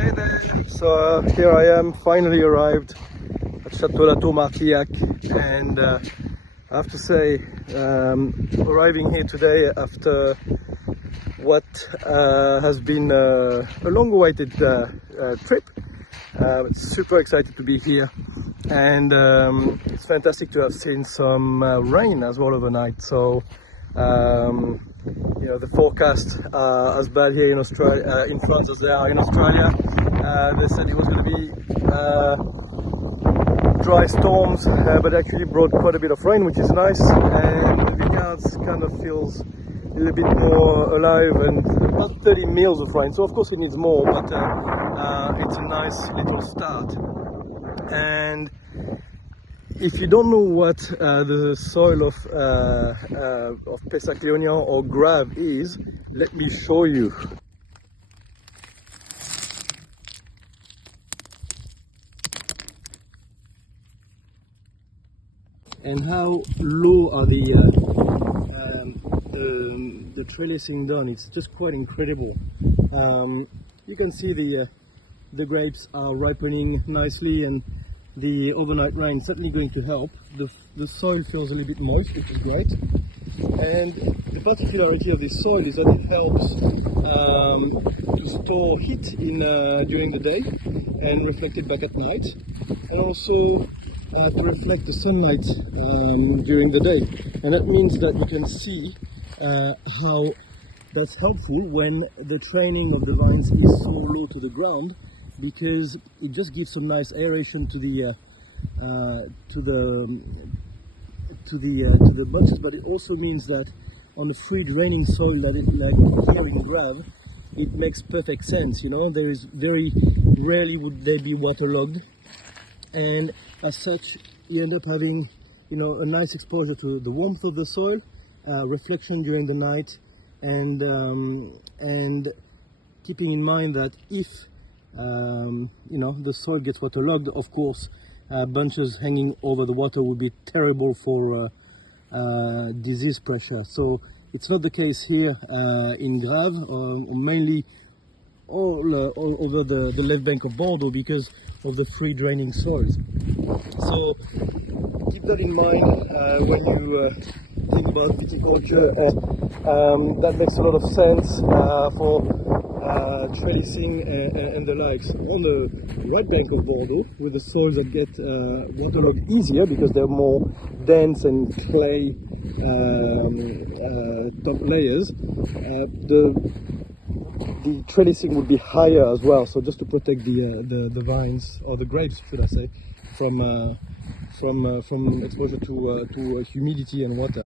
Hey there! So here I am, finally arrived at Château La Tour-Martillac, and I have to say, arriving here today after what has been a long-awaited trip. Super excited to be here, and it's fantastic to have seen some rain as well overnight. So you know, the forecasts are as bad here in Australia, in France, as they are in Australia. They said it was going to be dry storms, but actually brought quite a bit of rain, which is nice, and the vineyards kind of feels a little bit more alive, and about 30 mils of rain. So of course it needs more, but it's a nice little start. And if you don't know what the soil of Pessac-Léognan or Grave is, let me show you. And how low are the trellising done? It's just quite incredible. You can see the grapes are ripening nicely, and the overnight rain is certainly going to help. The soil feels a little bit moist, which is great. And the particularity of this soil is that it helps to store heat during the day and reflect it back at night, and also to reflect the sunlight during the day. And that means that you can see how that's helpful when the training of the vines is so low to the ground, because it just gives some nice aeration to the bunches. But it also means that on a free draining soil like here in Grave, it makes perfect sense. You know, there is very rarely would they be waterlogged, and as such you end up having, you know, a nice exposure to the warmth of the soil, reflection during the night, and keeping in mind that if you know, the soil gets waterlogged, of course bunches hanging over the water would be terrible for disease pressure. So it's not the case here in Grave, or mainly all over the left bank of Bordeaux, because of the free draining soils. So keep that in mind when you think about viticulture. That makes a lot of sense for trellising and the likes. On the right bank of Bordeaux, with the soils that get waterlogged easier because they're more dense and clay top layers, the trellising would be higher as well, so just to protect the vines, or the grapes should I say, from exposure to humidity and water.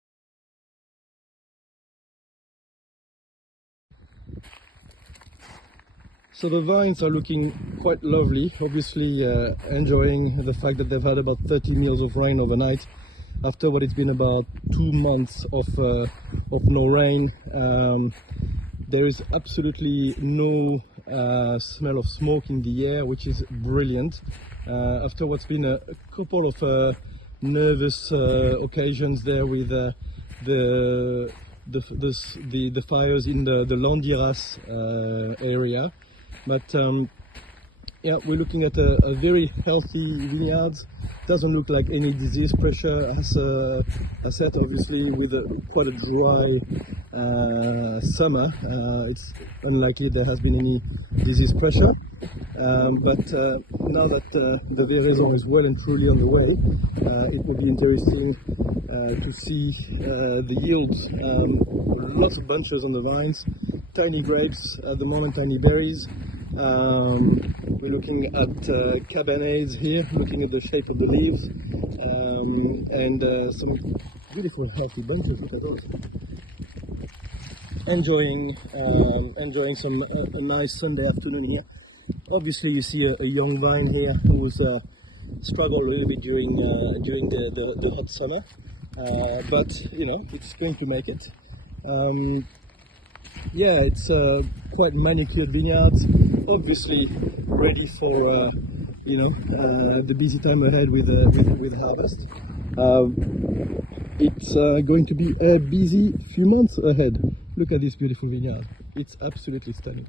So the vines are looking quite lovely, obviously enjoying the fact that they've had about 30 mils of rain overnight, after what it's been about 2 months of no rain. There is absolutely no smell of smoke in the air, which is brilliant. After what's been a couple of nervous occasions there with the fires in the Landiras area. But yeah, we're looking at a very healthy vineyard. Doesn't look like any disease pressure. As I said, obviously with quite a dry summer, it's unlikely there has been any disease pressure. But now that the veraison is well and truly on the way, it will be interesting to see the yields. Lots of bunches on the vines, tiny grapes at the moment, tiny berries. We're looking at cabernets here, looking at the shape of the leaves, and some beautiful healthy bunches. Look at those. Enjoying some a nice Sunday afternoon here. Obviously you see a young vine here who's struggled a little bit during the hot summer, but you know, it's going to make it. Yeah, it's quite manicured vineyards, obviously ready for you know, the busy time ahead with harvest. It's going to be a busy few months ahead. Look at this beautiful vineyard. It's absolutely stunning.